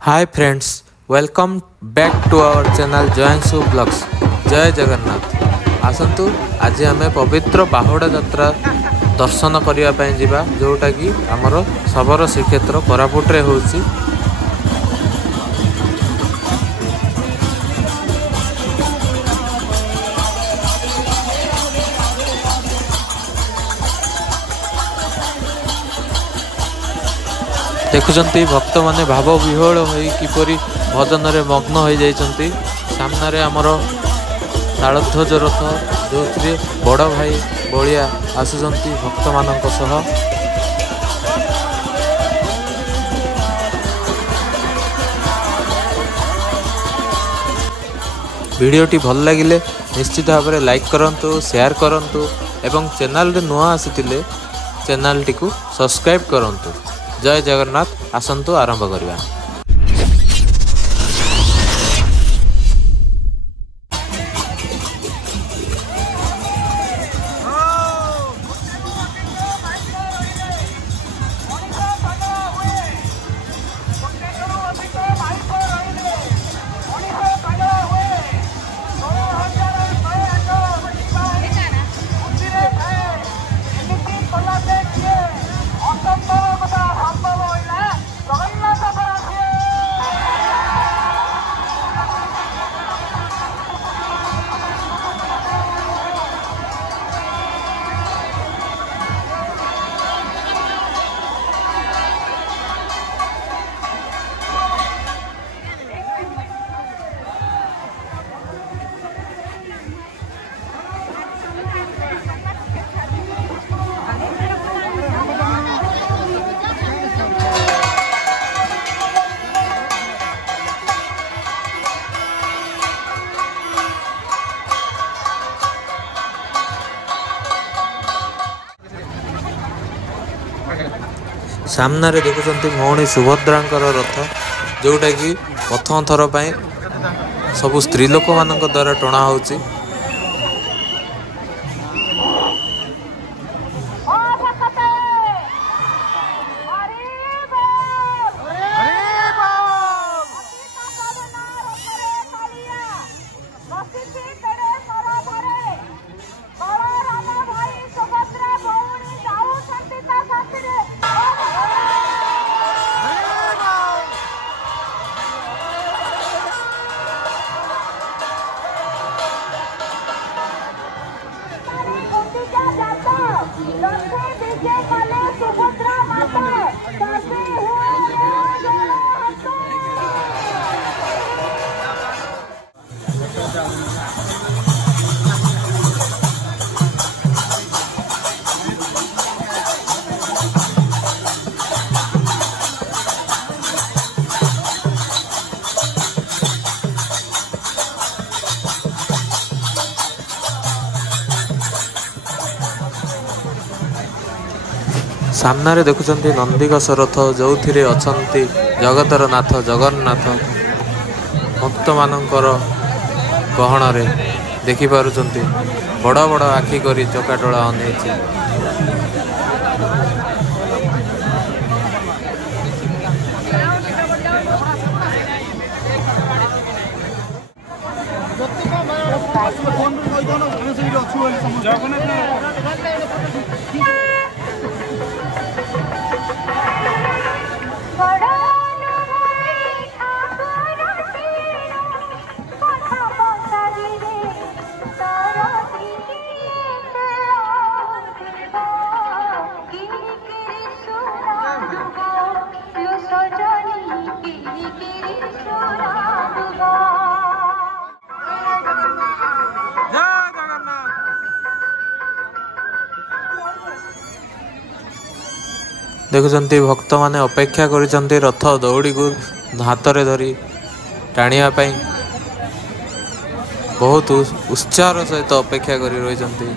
Hi friends, welcome back to our channel Jayanshu blogs. जय जगन्नाथ। आसतु आज आम पवित्र बाहुड़ा यात्रा दर्शन करने जावा, जोटा कि आमर शबर श्रीक्षेत्र कोरापुटे होची। देखुंत भक्त माने भाव विह्वल हो किपरि भजन रे मग्न हो जाइछन्ति। सामने आमर तालध्वज रथ जो बड़ भाई बलिया आसुचन्ति भक्त मानक सह। वीडियोटी भल लगिले निश्चित भाव में लाइक करंतु, शेयर करंतु एवं चैनल रे नुआ आसीतिले चैनल टी को सब्सक्राइब करंतु। जय जगन्नाथ। आसंतु आरंभ करिया। सामने देखुंत भौणी सुभद्रा रथ, जोटा कि प्रथम थर पर सबु स्त्री लोक मान द्वारा टणा होची। सामने देखुंत नंदीघोष रथ, जो थिरे अछंती जगतर नाथ जगन्नाथ भक्त मानकर गहन रे देखि पारुचंती। बड़ बड़ आखि करी चकाटोला अनेछि। देखुंत भक्त माने अपेक्षा करिसंती रथ दौड़ी को हाथ रे धरी टाणिया पाई। बहुत उत्साह सहित अपेक्षा करी रहिसंती।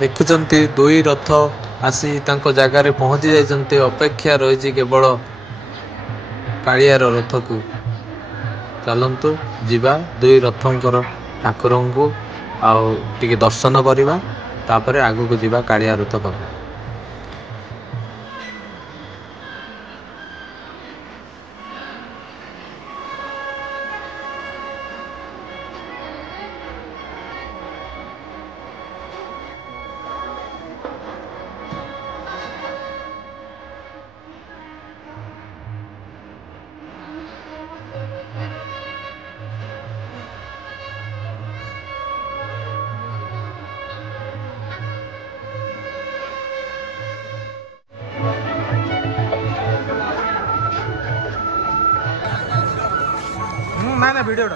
ଦେଖୁଛନ୍ତି ଦୁଇ ରଥ ଆସି ତାଙ୍କ ଜାଗାରେ ପହଞ୍ଚି ଯାଇଛନ୍ତି। ଅପେକ୍ଷା ରହିଛି କେବଳ କାଳିଆର ରଥକୁ। ଚାଲନ୍ତୁ ଯିବା ଦୁଇ ରଥଙ୍କର ଠାକୁରଙ୍କୁ ଆଉ ଟିକେ ଦର୍ଶନ କରିବା, ତାପରେ ଆଗକୁ ଯିବା କାଳିଆ ରଥ ପାଖକୁ। ना वीडियो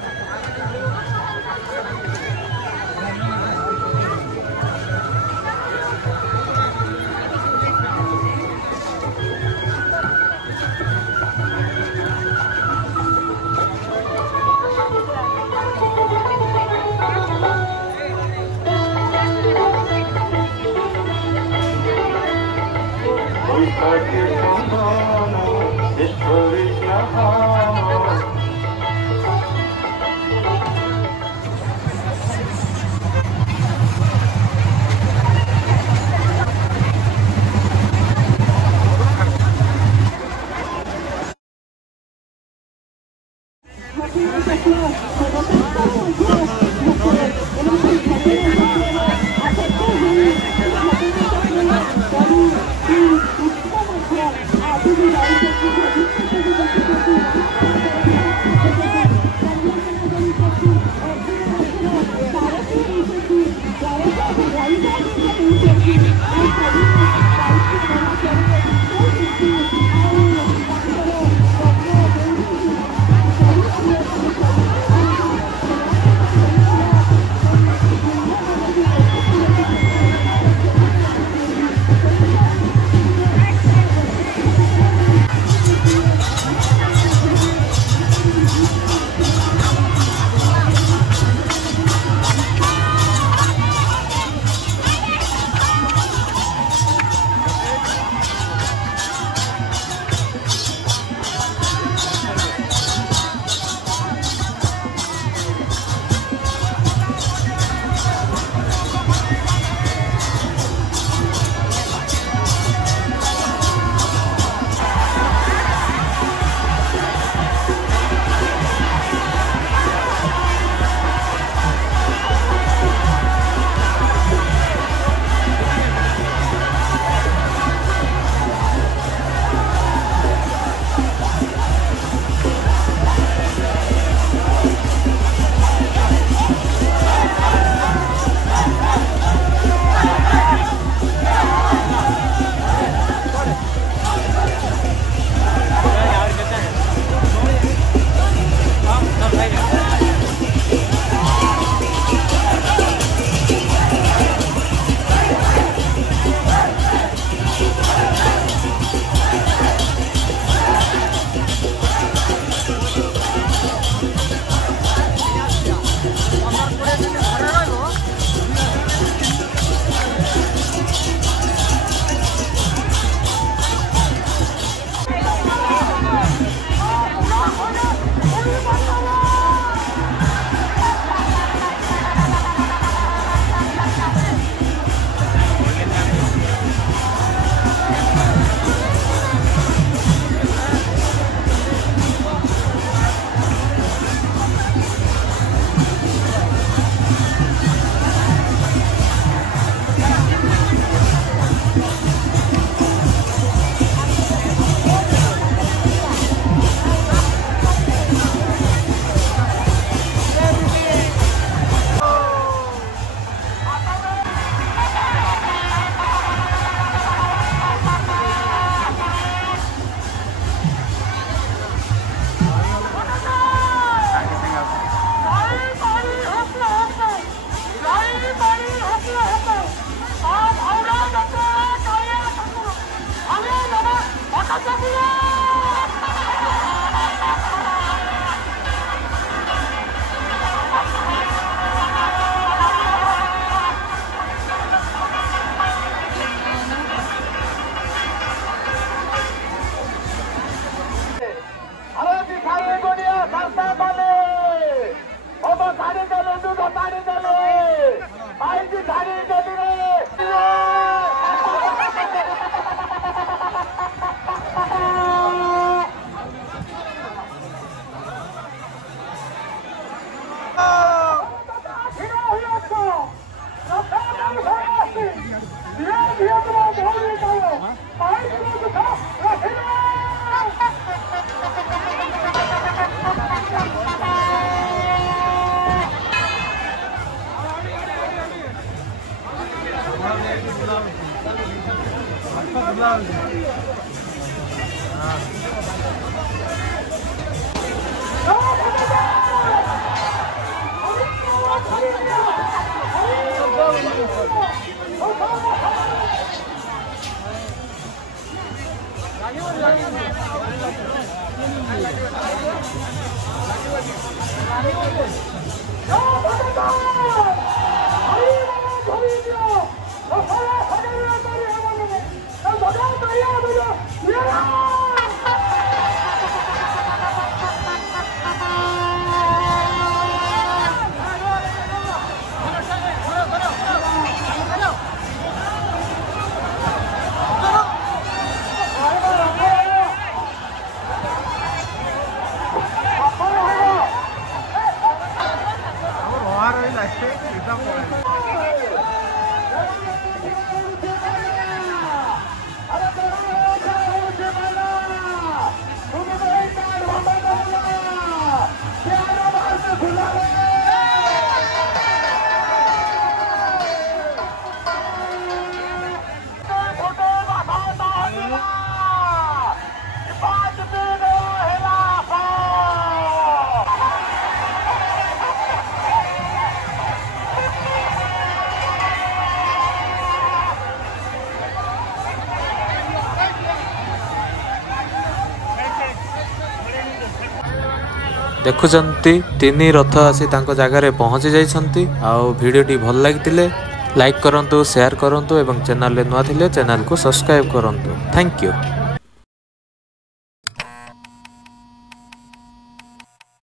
देखुचंती तीन रथ आसी तांको जगार पहुँची जाइछंती। आउ वीडियोटी भल लगितिले लाइक करंतु, शेयर करंतु एवं चैनल रे नुआ थिले चैनल को सब्सक्राइब करंतु। Thank you.